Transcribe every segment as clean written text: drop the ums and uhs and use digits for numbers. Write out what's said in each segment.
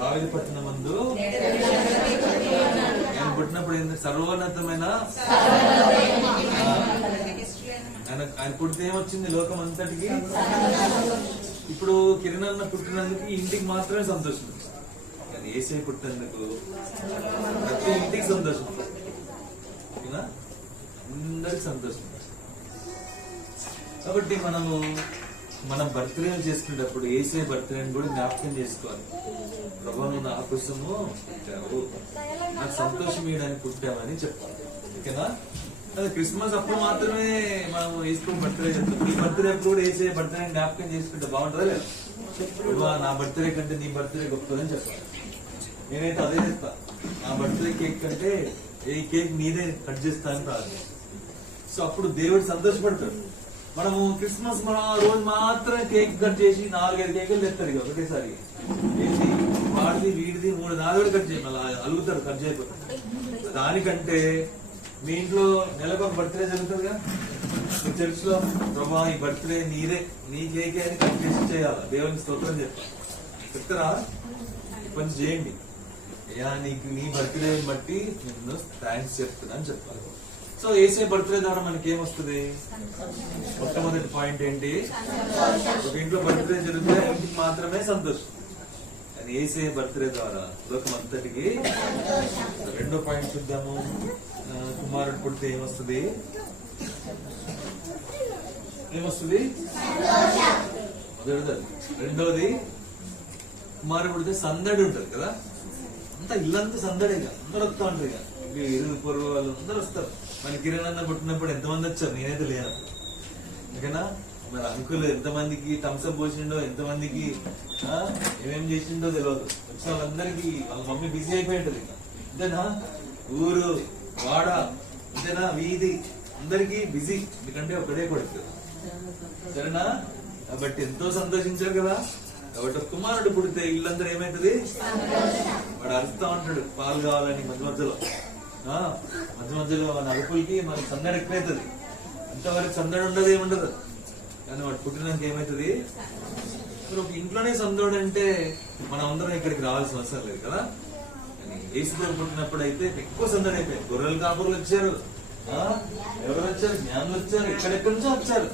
దావీదు పట్టణమందు ఆయన పుట్టినప్పుడు ఏంటి? సర్వోన్నతమైన ఆయన పుడితే ఏమొచ్చింది లోకం అంతటికి. ఇప్పుడు కిరణ్ పుట్టినందుకు ఇంటికి మాత్రమే సంతోషం, కానీ యేసయ్య పుట్టినందుకు ప్రతి ఇంటికి సంతోషం, అందరికి సంతోషం. కాబట్టి మనము మన బర్త్డే చేసుకునేటప్పుడు యేసయ్య బర్త్డేని కూడా జ్ఞాపకం చేసుకోవాలి. ప్రభు నువ్వు నా కోసము పుట్టావు, నాకు సంతోషం ఇవ్వడానికి పుట్టావని చెప్పాలి. ఓకేనా? అది క్రిస్మస్ అప్పుడు మాత్రమే మనం వేసుకుని బర్త్డే చెప్తాం. నీ బర్త్డే అప్పుడు కూడా యేసయ్య బర్త్డే జ్ఞాపకం చేసుకుంటే బాగుంటుందా లేదా? నా బర్త్డే కంటే నీ బర్త్డే గొప్పదని చెప్పాలి. నేనైతే అదే చెప్తా, నా బర్త్డే కేక్ కంటే ఈ కేక్ నీదే కట్ చేస్తాను కాదు. సో అప్పుడు దేవుడు సంతోషపడతాడు. మనము క్రిస్మస్ రోజు మాత్రమే కేక్ కట్ చేసి 4-5 కేకులు తెస్తారు ఇక ఒకటేసారి. ఏంటి వాడిది వీడిది 3-4 కట్ చేయి, మళ్ళీ అలుగుతారు కట్ చేయకపోతే. దానికంటే మీ ఇంట్లో నెలకు ఒక బర్త్డే జరుగుతుందిగా, మీ చర్చ్ లో ప్రభా ఈ బర్త్డే నీదే, నీ కేకే అని కట్ చేసి చేయాలి. దేవునికి స్తోత్రం చెప్తారా? కొంచెం చేయండి అయ్యా, నీకు నీ బర్త్డే బట్టి నేను థ్యాంక్స్ చెప్తున్నా అని చెప్పాలి. సో యేసయ్య బర్త్డే ద్వారా మనకి ఏమొస్తుంది? మొట్టమొదటి పాయింట్ ఏంటి? ఒక ఇంట్లో బర్త్డే జరిగితే ఇంటికి మాత్రమే సంతోషం, కానీ యేసయ్య బర్త్డే ద్వారా లోకం అంతటికి. రెండో పాయింట్ చూద్దాము. కుమారుడు పుడితే ఏమొస్తుంది? రెండోది కుమారుడు పుడితే సందడి ఉంటది కదా, అంతా ఇల్లంతా సందడిగా అందరు వస్తా ఉంటారు. ఇక ఇరుగు పొరుగు వాళ్ళు అందరు వస్తారు. మన కిరణ్ పుట్టినప్పుడు ఎంతమంది వచ్చారు? నేనైతే లేను. ఓకేనా? మరి అంకుల్ ఎంతమందికి థమ్స్అప్ పోసిండో, ఎంతమందికి ఏమేం చేసిండో తెలియదు. వచ్చిన వాళ్ళందరికీ వాళ్ళ మమ్మీ బిజీ అయిపోయి ఉంటది. ఇక అంతేనా? ఊరు వాడ అంతేనా, వీధి అందరికీ బిజీ, ఎందుకంటే ఒకటే కొడుకు. సరేనా? కాబట్టి ఎంతో సంతోషించారు కదా. కాబట్టి కుమారుడు పుడితే ఇల్లందరూ ఏమైతుంది? వాడు అరుస్తా ఉంటాడు పాలు కావాలని. మధ్య మధ్యలో మన అరుపులకి మనకి సందడి ఎక్కువైతుంది. అంతవరకు సందడి ఉండదు, ఏముండదు. కానీ వాడు పుట్టినాక ఏమైతుంది? ఒక ఇంట్లోనే సందడి అంటే మనం అందరం ఇక్కడికి రావాల్సిన అవసరం లేదు కదా. యేసుదేవుడు పుట్టినప్పుడు అయితే ఎక్కువ సందడి అయిపోయింది. గొర్రెల కాపురులు వచ్చారు, ఎవరు వచ్చారు? జ్ఞానులు వచ్చారు, ఎక్కడెక్కడి నుంచో వచ్చారు.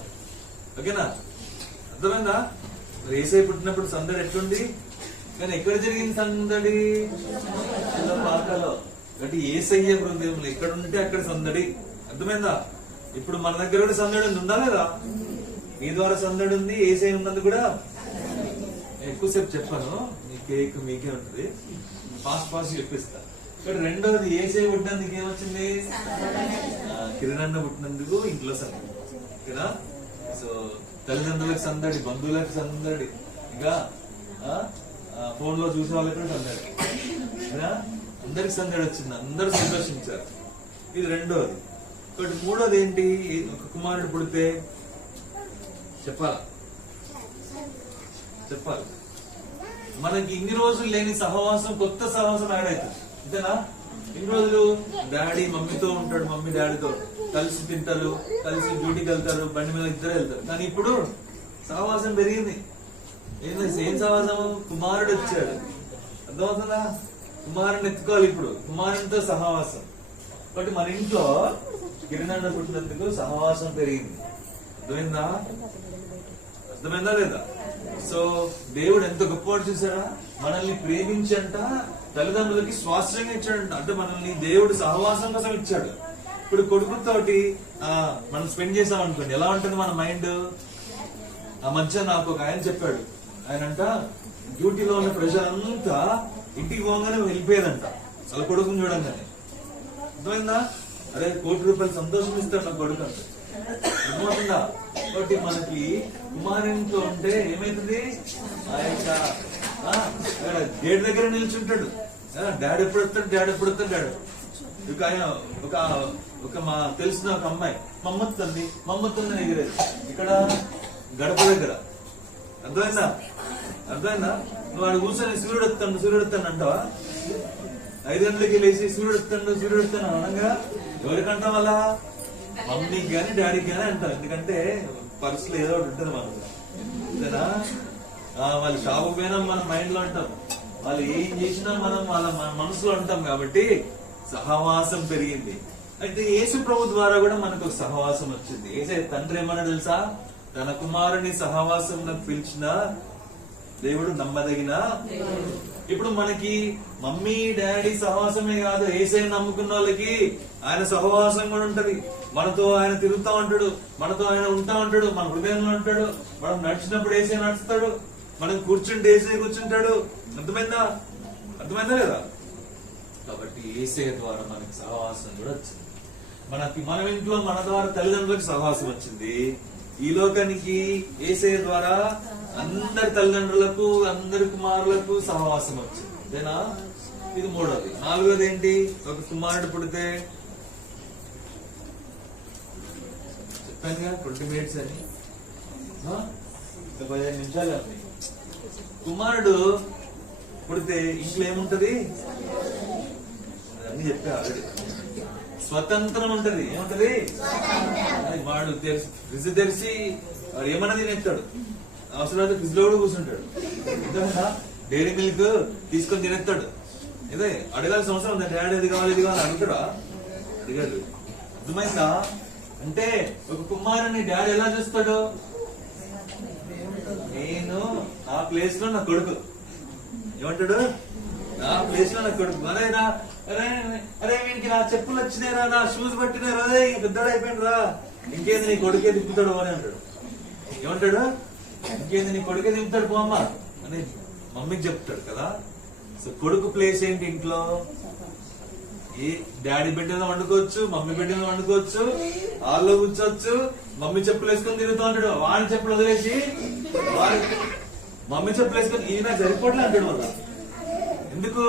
ఓకేనా? అర్థమైందా? యేసయ్య పుట్టినప్పుడు సందడి ఎట్లుంది, కానీ ఎక్కడ జరిగింది సందడి? పాకలో. అంటే యేసయ్య హృదయంలో ఎక్కడ ఉంటే అక్కడ సందడి. అర్థమైందా? ఇప్పుడు మన దగ్గర కూడా సందడి ఉందా లేదా? మీ ద్వారా సందడి ఉంది, యేసయ్య ఉన్నది కూడా. ఎక్కువసేపు చెప్పాను, మీ కేక్ మీకే ఉంటుంది, ఫాస్ట్ చెప్పిస్తా. ఇక్కడ రెండోది యేసయ్య పుట్టినందుకు ఏమొచ్చింది? కిరణ్ పుట్టినందుకు ఇంట్లో సందడి కదా. సో తల్లిదండ్రులకు సందడి, బంధువులకు సందడి, ఇంకా ఫోన్ లో చూసే వాళ్ళకి కూడా సందడి, అందరికి సందడి వచ్చింది, అందరూ సంతోషించారు. ఇది రెండోది. ఒకటి మూడోది ఏంటి? ఒక కుమారుడు పుడితే చెప్పాలి మనకి ఇన్ని రోజులు లేని సహవాసం, కొత్త సహవాసం యాడ్ అవుతుంది. అంతేనా? ఇన్ని రోజులు డాడీ మమ్మీతో ఉంటాడు, మమ్మీ డాడీతో కలిసి తింటారు, కలిసి డ్యూటీకి వెళ్తారు, బండి మీద ఇద్దరు వెళ్తారు. కానీ ఇప్పుడు సహవాసం పెరిగింది. ఏం సహవాసం? కుమారుడు వచ్చాడు. అర్థమవుతుందా? కుమారుని ఎత్తుకోవాలి. ఇప్పుడు కుమారునితో సహవాసం. కాబట్టి మన ఇంట్లో కిరణ్ పుట్టినందుకు సహవాసం పెరిగింది. అర్థమైందా లేదా? సో దేవుడు ఎంత గొప్పవాడు చూసాడా? మనల్ని ప్రేమించంట తల్లిదండ్రులకి స్వాస్థ్యంగా ఇచ్చాడంట. అంటే మనల్ని దేవుడు సహవాసం కోసం ఇచ్చాడు. ఇప్పుడు కొడుకుతోటి మనం స్పెండ్ చేసాం అనుకోండి, ఎలా ఉంటుంది మన మైండ్? ఆ మధ్య నాకు ఒక ఆయన చెప్పాడు, ఆయనంట డ్యూటీలో ఉన్న ప్రెషర్ అంతా ఇంటికి పోగానే వెళ్ళిపోయేదంట వాళ్ళ కొడుకుని చూడంగానే. అర్థమైందా? అరే ₹1,00,00,000 సంతోషం ఇస్తాడు నా కొడుకు అంటే. అర్థమవుతుందా? కాబట్టి మనకి కుమారునితో ఉంటే ఏమైతుంది? ఆ యొక్క గేట్ దగ్గర నిల్చుంటాడు, డాడీ ఎప్పుడు వస్తాడు, డాడీ ఎప్పుడు వస్తాడు, డాడీ. ఇక ఆయన ఒక మా తెలిసిన ఒక అమ్మాయి మమ్మొత్తుంది అని ఎగిరేది ఇక్కడ గడప దగ్గర. అర్థమైందా? నువ్వు వాడు కూర్చొని సూర్యుడు వస్తాను అంటావా? 5 గంటలకి లేచి సూర్యుడు వస్తాను అనగా ఎవరికంటాం? వల్ల మమ్మీకి గాని డాడీకి గానీ అంటాం. ఎందుకంటే పర్సులో ఏదో ఒకటి ఉంటుంది మనకు. అంతేనా? వాళ్ళు షాపు పోయినా మన మైండ్ లో అంటాం, వాళ్ళు ఏం చేసినా మనం వాళ్ళ మనసులో ఉంటాం కాబట్టి సహవాసం పెరిగింది. అయితే యేసు ప్రభు ద్వారా కూడా మనకు ఒక సహవాసం వచ్చింది. ఏసే తండ్రి ఏమన్నా తెలుసా, తన కుమారుని సహవాసం పిలిచిన దేవుడు నమ్మదగిన. ఇప్పుడు మనకి మమ్మీ డాడీ సహవాసమే కాదు, ఏసై నమ్ముకున్న వాళ్ళకి ఆయన సహవాసం కూడా ఉంటది. మనతో ఆయన తిరుగుతా ఉంటాడు, మనతో ఆయన ఉంటా ఉంటాడు, మన హృదయంలో ఉంటాడు. మనం నడిచినప్పుడు ఏసై నడుస్తాడు, మనం కూర్చుంటే ఏసై కూర్చుంటాడు. అర్థమైందా లేదా? కాబట్టి ఏసై ద్వారా మనకి సహవాసం కూడా వచ్చింది. మన ఇంట్లో మన ద్వారా తల్లిదండ్రులకు సహవాసం వచ్చింది. ఈ లోకానికి ఏసై ద్వారా అందరి తల్లిదండ్రులకు, అందరి కుమారులకు సహవాసం వచ్చింది. అంతేనా? ఇది మూడోది. నాలుగోది ఏంటి? ఒక కుమారుడు పుడితే చెప్పానుగా 20 minutes అని, 15 నిమిషాలు అండి. కుమారుడు పుడితే ఇంట్లో ఏముంటది? అన్ని చెప్పా ఆల్రెడీ. స్వతంత్రం ఉంటది. ఏముంటది? వాడు ఫ్రిడ్జ్ తెరిచి వాడు ఏమన్నా తినేస్తాడు. అవసరమైతే ఫ్రిడ్జ్ లో కూడా కూర్చుంటాడు. డైరీ మిల్క్ తీసుకొని తినేస్తాడు. ఇదే అడగాల్సిన అవసరం ఉంది. డాడీ ఇది కావాలి ఇది కావాలి అడుగుతాడా? అడిగాడు. అర్థమైందా? అంటే ఒక కుమారుని డాడీ ఎలా చూస్తాడు? నేను నా ప్లేస్ లో నా కొడుకు. ఏమంటాడు? నా ప్లేస్ లో నా కొడుకు. అరేనా అరే వీనికి నా చెప్పులు వచ్చినాయిరా, నా షూస్ పట్టినారా, అదే పెద్దడు అయిపోయింది రా, ఇంకేంది నీ కొడుకే దింపుతాడు అని అంటాడు. ఏమంటాడు? ఇంకేంది నీ కొడుకే దింపుతాడు పో అమ్మ అని మమ్మీకి చెప్తాడు కదా. సో కొడుకు ప్లేస్ ఏంటి ఇంట్లో? ఈ డాడీ బిడ్డలో వండుకోవచ్చు, మమ్మీ బిడ్డలో వండుకోవచ్చు, వాళ్ళలో కూర్చోవచ్చు. మమ్మీ చెప్పులు వేసుకొని తిరుగుతూ ఉంటాడు. వాడి చెప్పులు వదిలేసి మమ్మీ చెప్పులు వేసుకొని ఇవి నాకు సరిపోట్లే అంటాడు. వల్ల ఎందుకు?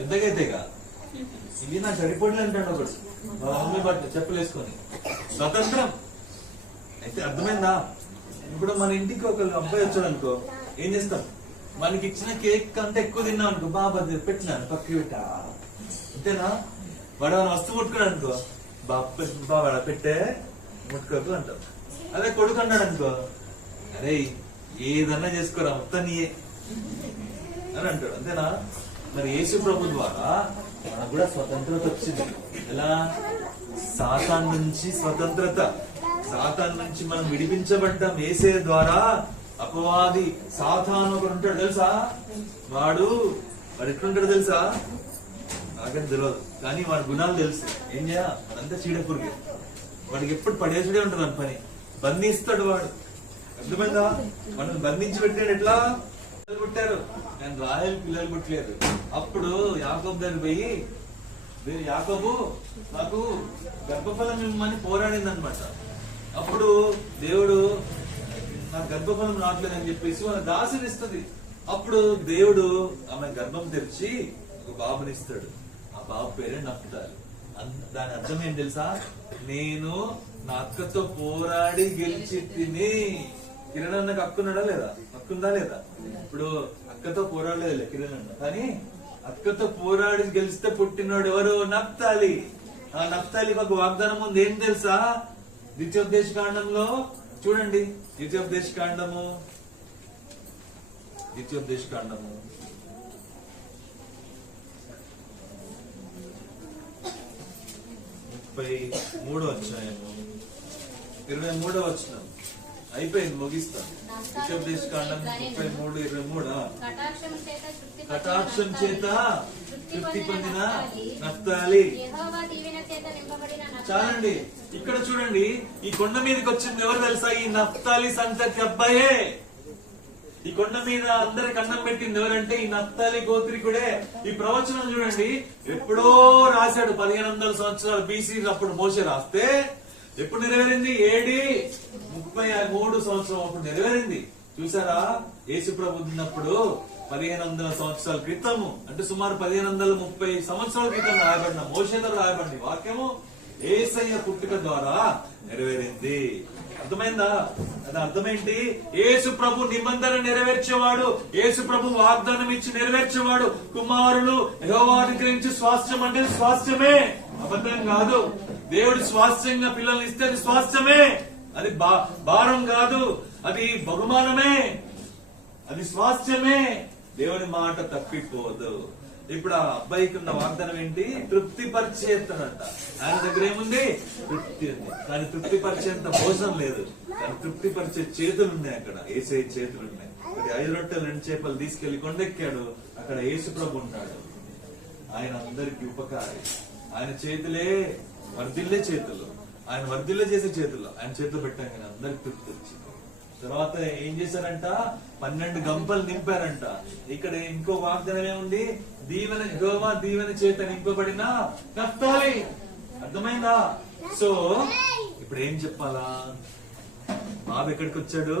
పెద్దగైతేగా ఇవి నాకు సరిపోట్లే అంటాడు ఒకటి. మా మమ్మీ బట్టి చెప్పులు వేసుకొని స్వతంత్రం. అయితే అర్థమైందా? ఇప్పుడు మన ఇంటికి ఒక అబ్బాయి వచ్చాడు అనుకో, ఏం చేస్తాం? మనకి ఇచ్చిన కేక్ కంటే ఎక్కువ తిన్నాం అనుకో, బాబా పెట్టినాను పక్కకి పెట్టా, అంతేనా? వాడు మన వస్తువు ముట్టుకున్నాడు అనుకో, బాబా పెట్టే ముట్టుకోకు అంటాం. అదే కొడుకు అన్నాడు అనుకో, అరే ఏదన్నా చేసుకోరా మొత్తం నీయే అని అంటాడు. అంతేనా? మరి యేసు ప్రభు ద్వారా మనకు కూడా స్వతంత్రత వచ్చింది. ఎలా? సాతాన్ నుంచి స్వతంత్రత. సాతాన్ నుంచి మనం విడిపించబడ్డాం యేసే ద్వారా. అపవాది సాతాను ఒకడు ఉంటాడు తెలుసా? వాడు ఎట్లుంటాడు తెలుసా? నాకని తెలియదు, కానీ వాడి గుణాలు తెలుసు. ఏం చేయ? అదంతా చీడపురుగే. వాడికి ఎప్పుడు పడేసుడే ఉంటుంది అని పని. బంధిస్తాడు వాడు. అర్థమైందా? మనం బంధించి పెట్టాడు. ఎట్లా? పిల్లలు పుట్టారు, నేను రాయల్ పిల్లలు పుట్టలేదు. అప్పుడు యాకోబు దగ్గర పోయి, యాకోబు నాకు గర్భఫలం ఇవ్వమని పోరాడింది అనమాట. అప్పుడు దేవుడు నాకు గర్భఫలం రావట్లేదని చెప్పేసి వాళ్ళ దాసిని ఇస్తుంది. అప్పుడు దేవుడు ఆమె గర్భం తెరిచి ఒక బాబునిస్తాడు. ఆ బాబు పేరే నఫ్తాలి. దాని అర్థం ఏం తెలుసా? నేను నా అక్కతో పోరాడి గెలిచి తిని. కిరణ్ అన్నకు హక్కున్నాడా లేదా? హక్కుందా లేదా? ఇప్పుడు అక్కతో పోరాడలేదు కిరణ్ అన్న, కానీ అక్కతో పోరాడి గెలిస్తే పుట్టినోడు ఎవరు? నఫ్తాలి. ఆ నఫ్తాలికి ఒక వాగ్దానం ఉంది. ఏం తెలుసా? ద్వితీయోపదేశ కాండంలో చూడండి. ద్వితీయోపదేశ కాండము 33వ అధ్యాయము 23వ వచనం. అయిపోయింది, ముగిస్తాను. ద్వితీయోపదేశ కాండం 33:23. కటాక్షం చేత తృప్తి పొందిన నఫ్తాలి. చాలండి. ఇక్కడ చూడండి, ఈ కొండ మీదకి వచ్చింది ఎవరు తెలుసా? ఈ నఫ్తాలి సంతతి అబ్బాయే. ఈ కొండ మీద అందరికి అన్నం పెట్టింది ఎవరంటే ఈ నఫ్తాలి గోత్రికుడే. ఈ ప్రవచనం చూడండి, ఎప్పుడో రాశాడు 1500 సంవత్సరాలు BC. అప్పుడు మోషే రాస్తే ఎప్పుడు నెరవేరింది? AD 33 సంవత్సరం అప్పుడు నెరవేరింది. చూసారా? యేసు ప్రభు ఉన్నప్పుడు 1500 సంవత్సరాల క్రితము, అంటే సుమారు 1530 సంవత్సరాల క్రితం రాయబడిన, మోషేతో రాయబడిన వాక్యము యేసయ్య పుట్టుక ద్వారా నెరవేరింది. అర్థమైందా? అది అర్థమేంటి? యేసు ప్రభు నిబంధన నెరవేర్చేవాడు, యేసు ప్రభు వాగ్దానం ఇచ్చి నెరవేర్చేవాడు. కుమారులు యెహోవాను గ్రహించి స్వాస్థ్యం అంటే స్వాస్థ్యమే, అబద్ధం కాదు. దేవుడు స్వాస్థ్యంగా పిల్లల్ని ఇస్తే అది స్వాస్థ్యమే. అది భారం కాదు, అది బహుమానమే, అది స్వాస్థ్యమే. దేవుని మాట తప్పిపోదు. ఇప్పుడు ఆ అబ్బాయికి ఉన్న వాగ్దానం ఏంటి? తృప్తి పరిచేస్తాడంట. ఆయన దగ్గర ఏముంది? తృప్తి ఉంది. కానీ తృప్తి పరిచేంత భోజనం లేదు, కానీ తృప్తి పరిచే చేతులు ఉన్నాయి. అక్కడ యేసయ్య చేతులు ఉన్నాయి. 5 రొట్టెలు 2 చేపలు తీసుకెళ్లి కొండెక్కాడు. అక్కడ యేసు ప్రభు ఉంటాడు. ఆయన అందరికి ఉపకారి. ఆయన చేతులే వర్ధిల్లే చేతులు, ఆయన వర్ధిల్లే చేసే చేతుల్లో ఆయన చేతులు పెట్టాం కానీ అందరికి తృప్తి వచ్చింది. తర్వాత ఏం చేశారంట? 12 గంపలు నింపారంట. ఇక్కడ ఇంకో వాగ్దానం ఏముంది? దీవెన యెహోవా దీవెన చేత నింపబడిన నఫ్తాలి. అర్థమైందా? సో ఇప్పుడు ఏం చెప్పాలా? బాబు ఎక్కడికి వచ్చాడు?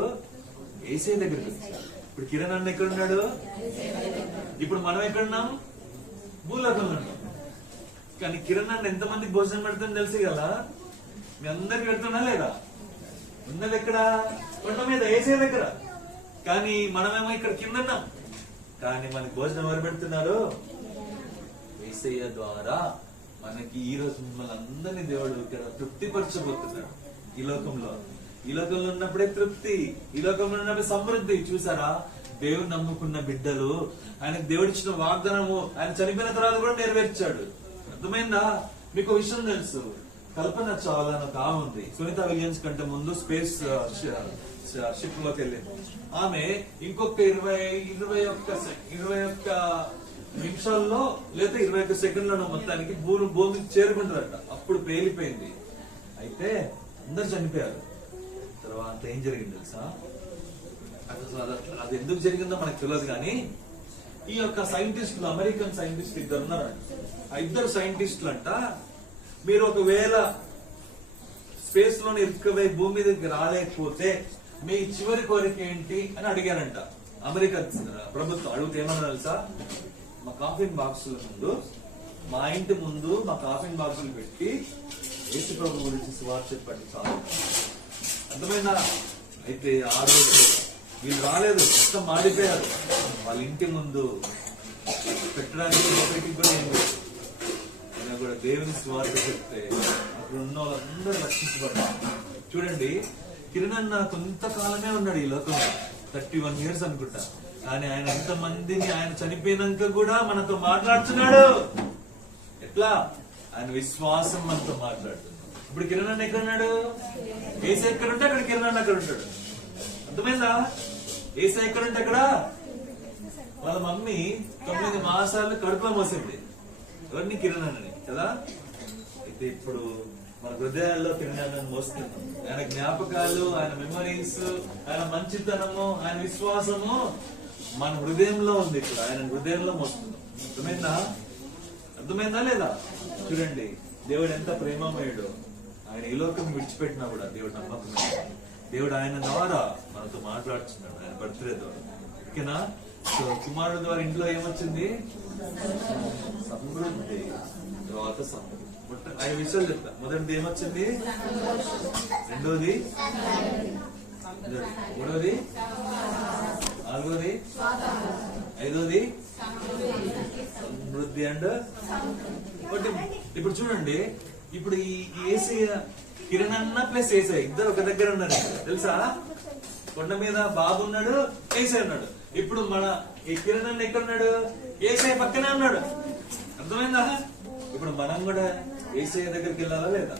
యేసయ్య దగ్గరికి వచ్చాడు. ఇప్పుడు కిరణ్ అన్న ఎక్కడున్నాడు? ఇప్పుడు మనం ఎక్కడున్నాం? భూలోకంలో ఉన్నాం. కానీ కిరణ్ అన్న ఎంతమందికి భోజనం పెడుతుందో తెలుసు కదా? మీ అందరికి పెడుతున్నా లేదా? ఉన్నది ఎక్కడ? కొండ మీద, యేసయ్య దగ్గర. కానీ మనమేమో ఇక్కడ కింద ఉన్నాం. కానీ మనకి భోజనం ఎవరు పెడుతున్నారు? యేసయ్య ద్వారా మనకి ఈ రోజు మిమ్మల్ని అందరినీ దేవుడు ఇక్కడ తృప్తిపరచబోతున్నాడు. ఈ లోకంలో ఉన్నప్పుడే తృప్తి, ఈ లోకంలో ఉన్నప్పుడే సమృద్ధి. చూసారా? దేవుని నమ్ముకున్న బిడ్డలు ఆయనకు దేవుడిచ్చిన వాగ్దానము ఆయన చనిపోయిన తర్వాత కూడా నెరవేర్చాడు. అర్థమైందా? మీకు విషయం తెలుసు, కల్పన చావ్లా అని ఒక ఆమె ఉంది. సునీత విలియమ్స్ కంటే ముందు స్పేస్ షిప్ లోకి వెళ్ళింది. ఆమె ఇంకొక 21 నిమిషాల్లో లేదా 21 సెకండ్లలో మొత్తానికి భూమికి చేరుకుంటారట. అప్పుడు పేలిపోయింది. అయితే అందరు చనిపోయారు. తర్వాత ఏం జరిగింది తెలుసా? అది ఎందుకు జరిగిందో మనకు తెలియదు. కానీ ఈ యొక్క సైంటిస్టులు, అమెరికన్ సైంటిస్ట్ 2 ఉన్నారంట. ఆ 2 సైంటిస్టులు అంట, మీరు ఒకవేళ స్పేస్ లోని ఇరుక్కుపోయి భూమి మీదకి రాలేకపోతే మీ చివరి కోరిక ఏంటి అని అడిగారంట. అమెరికా ప్రభుత్వం అడిగితే ఏమన్నా తెలుసా? మా కాఫిన్ బాక్సుల ముందు, మా ఇంటి ముందు మా కాఫిన్ బాక్సులు పెట్టి యేసు ప్రభు గురించి సువార్త చెప్పండి చాలు. అర్థమైందా? అయితే ఆ రోజు వీళ్ళు రాలేదు, మొత్తం మాడిపోయారు. వాళ్ళ ఇంటి ముందు పెట్టడానికి కూడా ఏం లేదు. కూడా దేవుని స్వార్థ చెప్తే అక్కడ ఉన్న వాళ్ళందరూ రక్షించబడ్డారు. చూడండి, కిరణ్ అన్న కొంతకాలమే ఉన్నాడు ఈ లోకంలో, 31 years అనుకుంటా. కానీ ఆయన ఎంతమందిని ఆయన చనిపోయినాక కూడా మనతో మాట్లాడుతున్నాడు. ఎట్లా? ఆయన విశ్వాసం మనతో మాట్లాడుతున్నాడు. ఇప్పుడు కిరణ్ అన్న ఎక్కడున్నాడు? యేసయ్య ఎక్కడ ఉంటే అక్కడ కిరణ్ అన్న అక్కడ ఉంటాడు. అర్థమైందా? యేసయ్య ఎక్కడ ఉంటే అక్కడ వాళ్ళ మమ్మీ 9 మాసాలు కడుపులో మోసింది. ఎవరిని? కిరణ్ అన్నని కదా. అయితే ఇప్పుడు మన హృదయాల్లో కిరణ్ అన్నని మోస్తున్నాం. ఆయన జ్ఞాపకాలు, ఆయన మెమరీస్, ఆయన మంచితనము, ఆయన విశ్వాసము మన హృదయంలో ఉంది. ఇప్పుడు ఆయన హృదయంలో మోస్తున్నాం. అర్థమైందా లేదా? చూడండి, దేవుడు ఎంత ప్రేమమయుడు. ఆయన ఈ లోకం విడిచిపెట్టినా కూడా దేవుడు నమ్మకమే. దేవుడు ఆయన ద్వారా మనతో మాట్లాడుతున్నాడు, ఆయన బర్త్డే ద్వారా. ఓకేనా? సో కుమారుడు ద్వారా ఇంట్లో ఏమొచ్చింది? సమృద్ధి, తర్వాత సమృద్ధి. 5 విషయాలు చెప్తా. మొదటిది ఏమొచ్చింది? రెండోది, మూడోది, నాలుగోది, ఐదోది సమృద్ధి అండ్ ఒకటి. ఇప్పుడు చూడండి, ఇప్పుడు ఈ యేసయ్య, కిరణ్ అన్న ప్లస్ యేసయ్య ఇద్దరు ఒక దగ్గర ఉన్నారు. తెలుసా? కొండ మీద బాబు ఉన్నాడు, యేసయ్య ఉన్నాడు. ఇప్పుడు మన ఈ కిరణ్ అన్న ఎక్కడ ఉన్నాడు? యేసయ్య పక్కనే ఉన్నాడు. అర్థమైందా? ఇప్పుడు మనం కూడా యేసయ్య దగ్గరికి వెళ్ళాలా లేదా?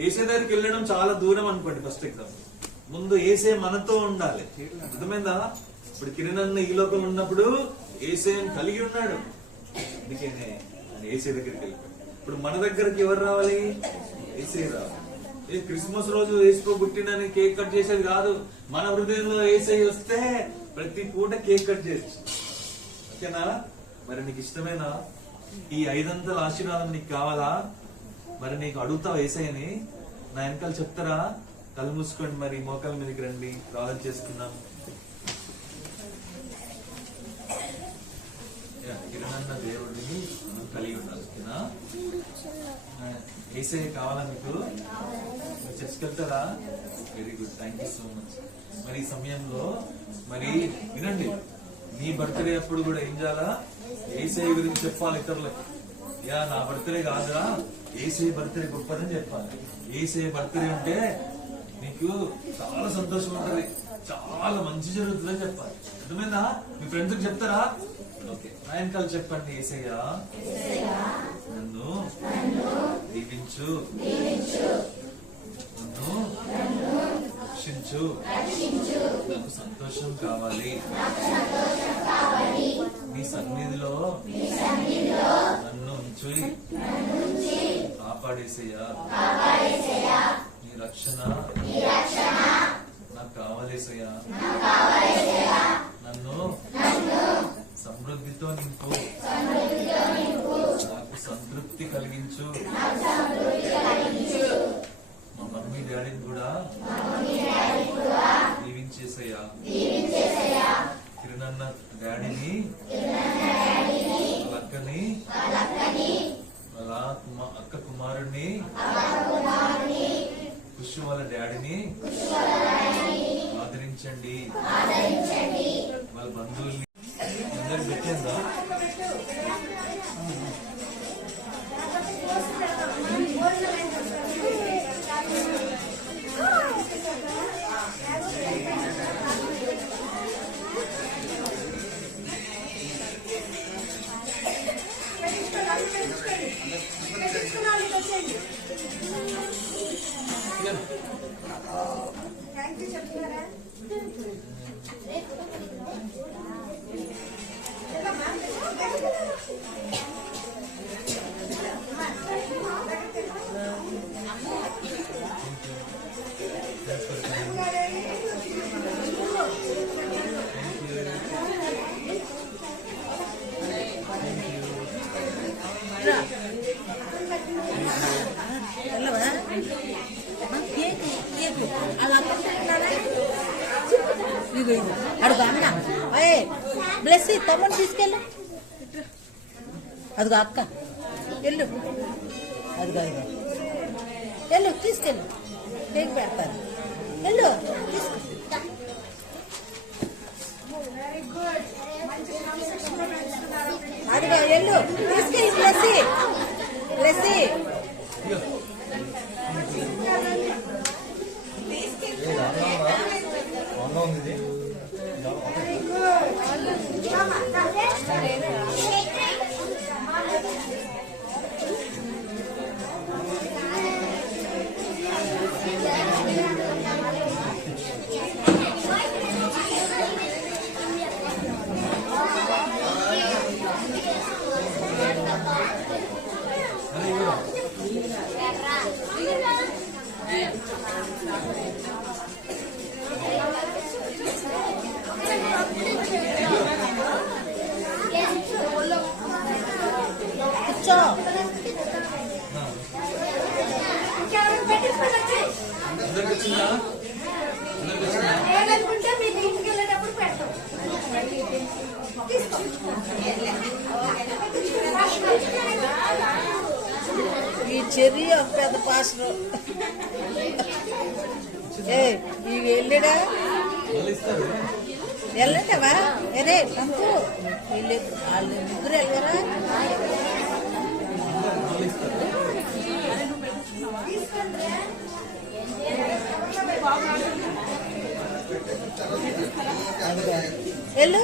యేసయ్య దగ్గరికి వెళ్ళడం చాలా దూరం అనుకోండి. ఫస్ట్ ఎగ్జాంపుల్, ముందు యేసయ్య మనతో ఉండాలి. అర్థమైందా? ఇప్పుడు కిరణ్ అన్న ఈ లోకంలో ఉన్నప్పుడు యేసయ్యను కలిగి ఉన్నాడు. అందుకనే యేసయ్య దగ్గరికి వెళ్ళిపోయాడు. ఇప్పుడు మన దగ్గరికి ఎవరు రావాలి? యేసయ్య రావాలి. క్రిస్మస్ రోజు యేసు పుట్టినని కేక్ కట్ చేసేది కాదు. మన హృదయంలో యేసయ్య వస్తే ప్రతి పూట కేక్ కట్ చేయొచ్చు. ఓకేనా? మరి నీకు ఇష్టమేనా? ఈ 5 ఆశీర్వాదం నీకు కావాలా? మరి నీకు అడుగుతావు యేసయ్యని? నా వెనకాల చెప్తారా? కళ్ళు మూసుకోండి, మరి మోకాల మీదకి రండి, ప్రార్థన చేసుకుందాం. కిరణ్ దేవుడిని మనం కలిగి ఉండాలి. ఓకేనా? యేసయ్య కావాలా మీకు? చర్చికి వెళ్తారా? Very good, thank you so much. మరి ఈ సమయంలో మరి వినండి, మీ బర్త్డే అప్పుడు కూడా ఏం చేయాలా? యేసయ్య గురించి చెప్పాలి ఇతరులకి. నా బర్త్డే కాదురా, యేసయ్య బర్త్డే గొప్పదని చెప్పాలి. యేసయ్య బర్త్డే ఉంటే నీకు చాలా సంతోషం ఉంటది. చాలా మంచి జరుగుతుందని చెప్పాలి. అర్థమైందా? మీ ఫ్రెండ్స్ చెప్తారా? ఓకే, ఆయనకాలు చెప్పండి. యేసయ్యా నన్ను దీవించు, నన్ను రక్షించు, నాకు సంతోషం కావాలి, నీ సన్నిధిలో నన్ను ఉంచి కాపాడేసయ్యా, నీ రక్షణ నాకు కావాలేసయ్యా, నన్ను సమృద్ధితో నింపు, నాకు సంతృప్తి కలిగించు, మా మమ్మీ డాడీని కూడా దీవించేసయ్యా, కిరణ్ డాడీని వాళ్ళ అక్కని వాళ్ళ అక్క కుమారుణ్ణి ఖుషి వాళ్ళ డాడీని ఆదరించండి, వాళ్ళ బంధువుల్ని అందరికి పెట్టిందా? అడుగు అన్న బ్లెస్ తమ్ముడు తీసుకెళ్ళు. అదిగో అక్క వెళ్ళు, అదిగో అదిగో వెళ్ళు తీసుకెళ్ళు, కేక్ పెడతారు వెళ్ళు అదిగో వెళ్ళు తీసుకెళ్ళి బ్లెస్సి బ్లెస్సి ఈ చెర్రీ పెద్ద పాస్టర్ ఈ వెళ్ళడా వెళ్ళటవా అరే పంపు వీళ్ళు వాళ్ళు ముగ్గురు వెళ్ళరా వెళ్ళు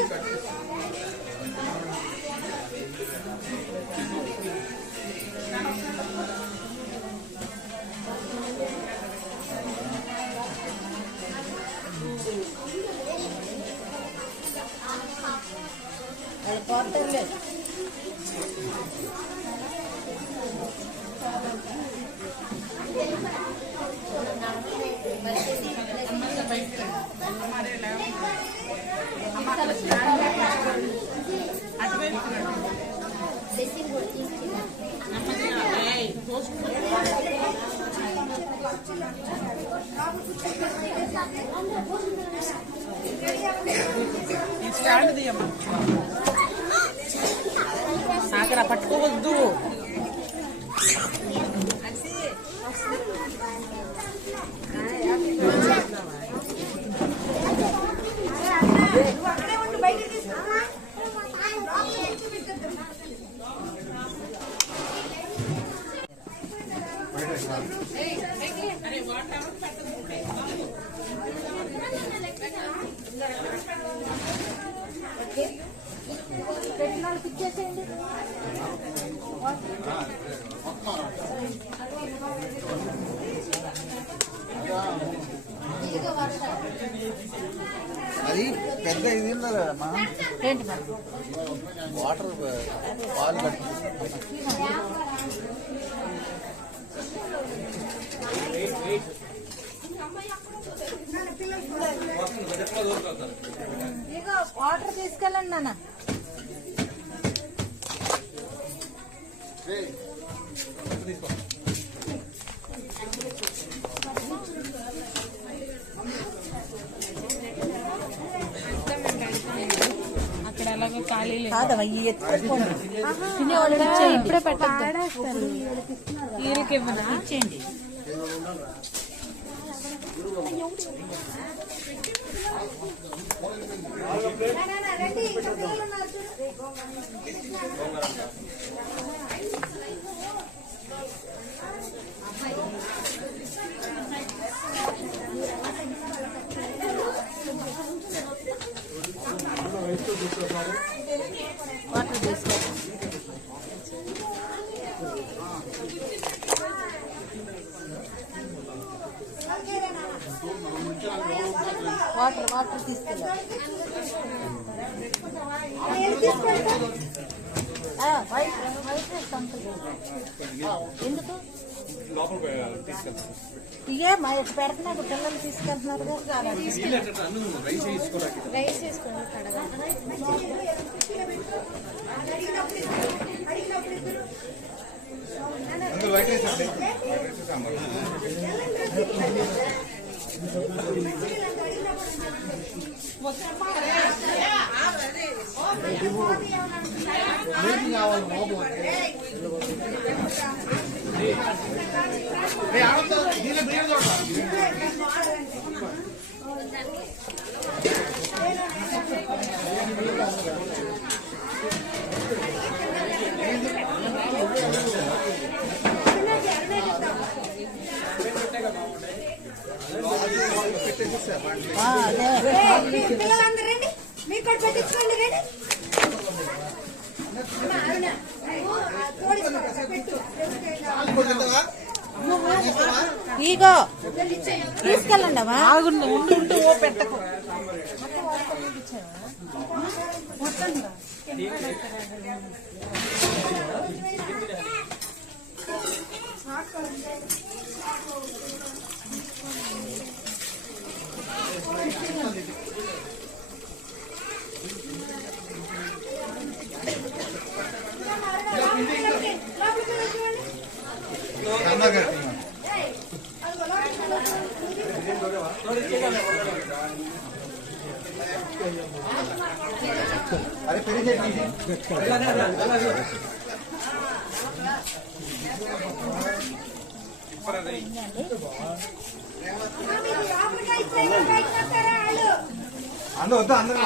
వాళ్ళు పోతారులే సాగర పట్టుకోవద్దు అరే వాటర్ ఇది అమ్మా ఏంటి మరి వాటర్ పాలు కట్టి ఇక వాటర్ తీసుకెళ్ళండి నాన్న. అక్కడ అలాగే ఖాళీ లేదు. కాదమ్మా ఈ ఎత్తుకోండి తినేవాళ్ళకి ఇచ్చేయండి. ఇప్పుడే పెట్టద్దు, వీళ్ళకి ఇవ్వనా? ఇచ్చేయండి. వాటర్ తీసుకోండి. వాటర్ తీసుకెళ్ళాలి. వైట్ రైస్ ఎందుకు ఇవే మా పెడుతున్నారు పిల్లలు తీసుకెళ్తున్నారు కదా. రైస్ వేసుకోండి కడగా. పిల్లలందరూ రండి, మీకు కూడా పెట్టించుకోండి. రండి ఇగో తీసుకెళ్ళండి అమ్మా. ఉండు ఓ పెట్టకు. అరే పెరిగి చట్నీ అందరూ వద్దా అందరూ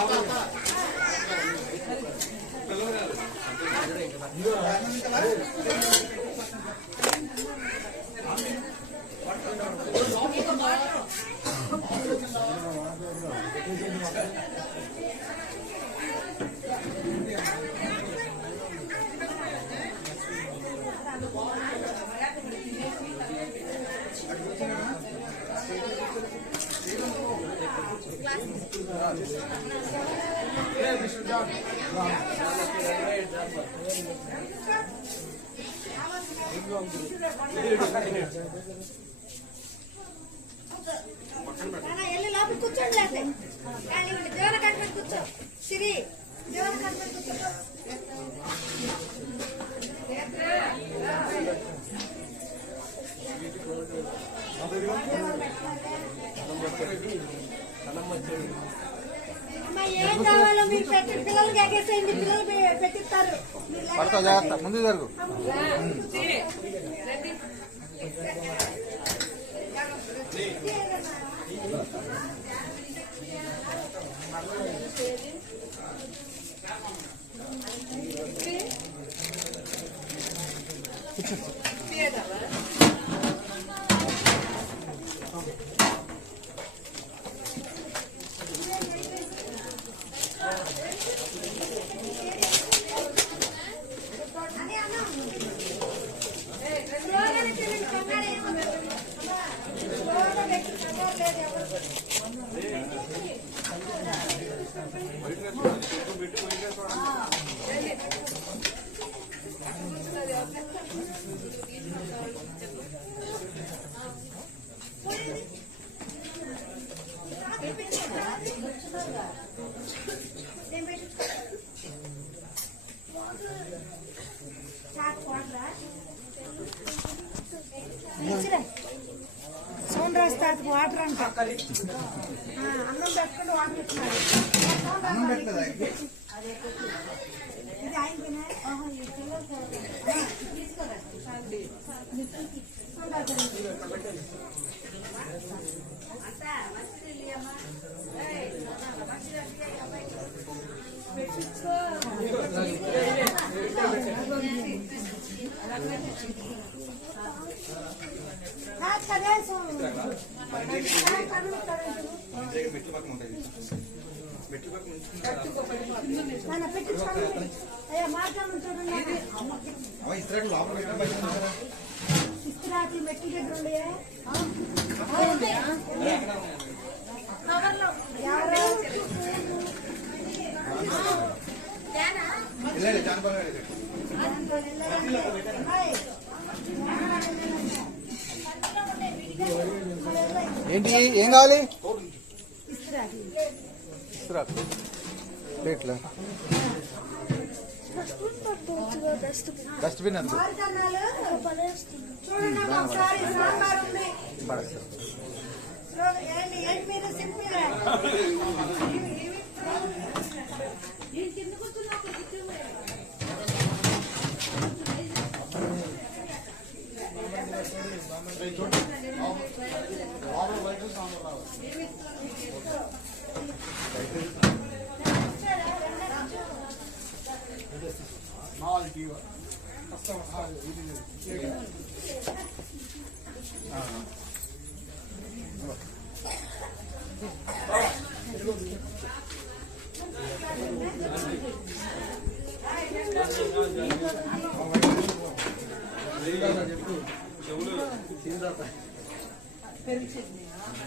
వెళ్ళి లోపల కూర్చోండి. లేకపోతే దేవుని కనిపెట్టి కూర్చో. సిరి దేవుని కనిపెట్టి కూర్చో. అమ్మా ఏం కావాలో మీరు పెట్టి పిల్లలకి ఎగేసేయండి. పిల్లలు పెట్టిస్తారు. పడతా జాగ్రత్త ముందు జరుగు లేదు ఎవరు వాటర్ అంట అన్నం పెట్టుకుంటే వాటర్ ఇస్తున్నారు అన్నం పెట్టలేదా ఇది ఆయనకేనా? ఆహా, ఈ పిల్లలకి తీసుకోరా. మెట్లు పక్కన ఉంటాయి మెట్లు పక్కన అయ్యా మాట్లాడమని చూడండి అవ ఇస్త్రాకు లోపల పెట్టిన బయట ఉంటారా ఇస్త్రాకి మెట్టి దగ్గర ఉండే వెళ్ళండి జానపద ఏంటి ఏం కావాలి ఇస్త్రాకు ప్లేట్లా డస్ట్బిన్ అంత చూడండి ఒకసారి సాంబార్ ఉంది పడేస్తారు ఏంటి ఏంటి మీరు సింపుల్ కింద కూర్చున్నప్పుడు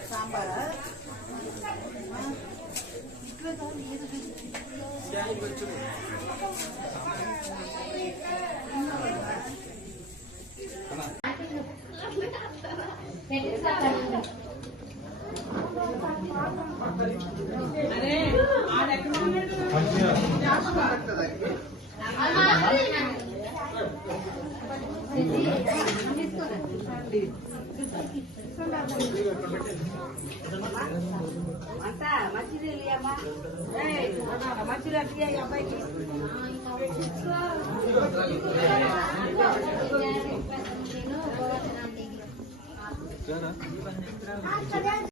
సాంబారా అంతా మంచిది అమ్మా మంచిది అట్లా అబ్బాయికి సరేనా?